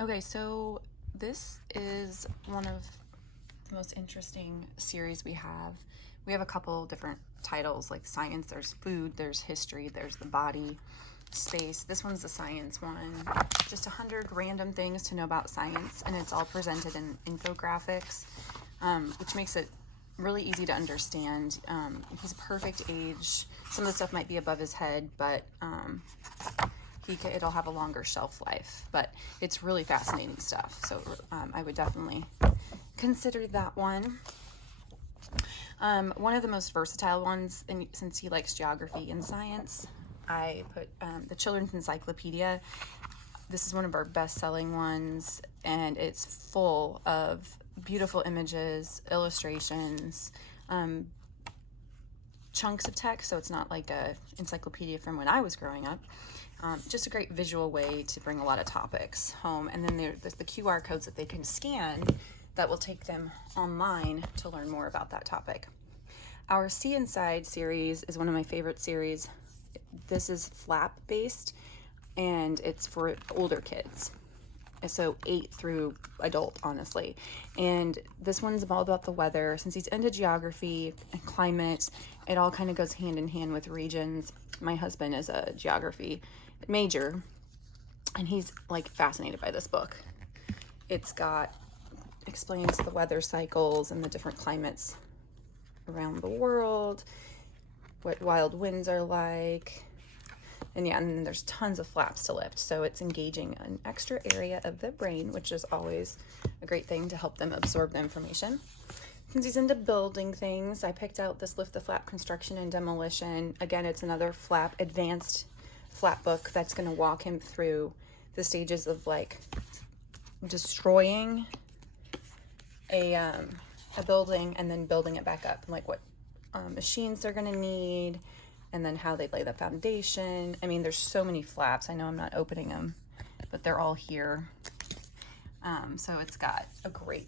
Okay, so this is one of the most interesting series we have. We have a couple different titles like science, there's food, there's history, there's the body, space. This one's the science one. Just 100 random things to know about science, and it's all presented in infographics, which makes it really easy to understand. He's a perfect age. Some of the stuff might be above his head, but it'll have a longer shelf life, but it's really fascinating stuff. So I would definitely consider that one. One of the most versatile ones, and since he likes geography and science, I put the Children's Encyclopedia. This is one of our best-selling ones, and it's full of beautiful images, illustrations, chunks of text, so it's not like a encyclopedia from when I was growing up. Just a great visual way to bring a lot of topics home. And then there's the QR codes that they can scan that will take them online to learn more about that topic. Our See Inside series is one of my favorite series. This is flap based, and it's for older kids, so 8 through adult, honestly. And this one's all about the weather. Since he's into geography and climate, it all kind of goes hand in hand with regions. My husband is a geography major, and he's like fascinated by this book. Explains the weather cycles and the different climates around the world, what wild winds are like. And yeah, and then there's tons of flaps to lift. So it's engaging an extra area of the brain, which is always a great thing to help them absorb the information. Since he's into building things, I picked out this Lift the Flap Construction and Demolition. Again, it's another advanced flap book that's going to walk him through the stages of like destroying a building and then building it back up, and like what machines they're going to need, and then how they lay the foundation. I mean, there's so many flaps. I know I'm not opening them, but they're all here. So it's got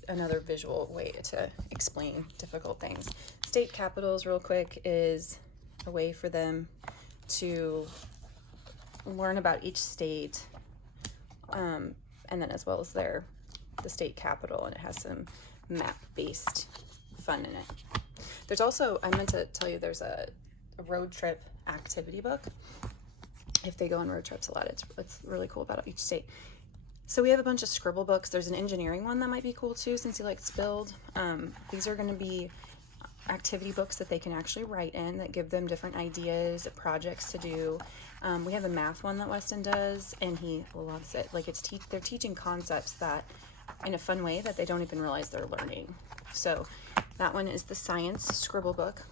another visual way to explain difficult things. State capitals, real quick, is a way for them to learn about each state, and then as well as the state capital, and it has some map-based fun in it. There's also, I meant to tell you, there's a road trip activity book. If they go on road trips a lot, it's really cool about each state. So we have a bunch of scribble books. There's an engineering one that might be cool too, since he likes to build. These are going to be activity books that they can actually write in that give them different ideas, projects to do. We have a math one that Weston does, and he loves it. Like they're teaching concepts that in a fun way that they don't even realize they're learning. So that one is the science scribble book.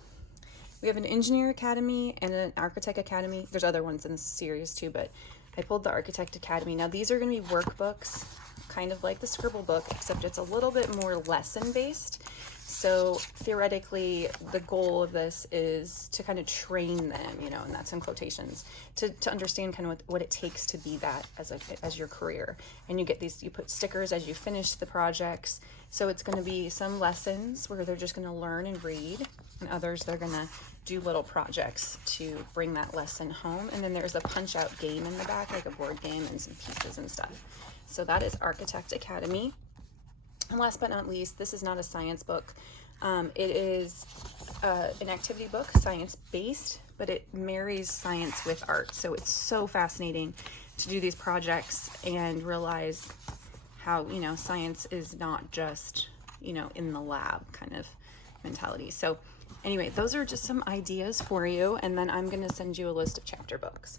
We have an engineer academy and an architect academy. There's other ones in this series too, but I pulled the architect academy. Now these are going to be workbooks, kind of like the scribble book, except it's a little bit more lesson based. So theoretically, the goal of this is to kind of train them, and that's in quotations, to understand kind of what it takes to be that as your career. And you put stickers as you finish the projects. So it's going to be some lessons where they're just going to learn and read, and others they're going to do little projects to bring that lesson home. And then there's a punch out game in the back, like a board game and some pieces and stuff. So that is Architect Academy. And last but not least, this is not a science book. It is an activity book, science-based, but it marries science with art. So it's so fascinating to do these projects and realize how, science is not just, in the lab kind of mentality. So anyway, those are just some ideas for you. And then I'm going to send you a list of chapter books.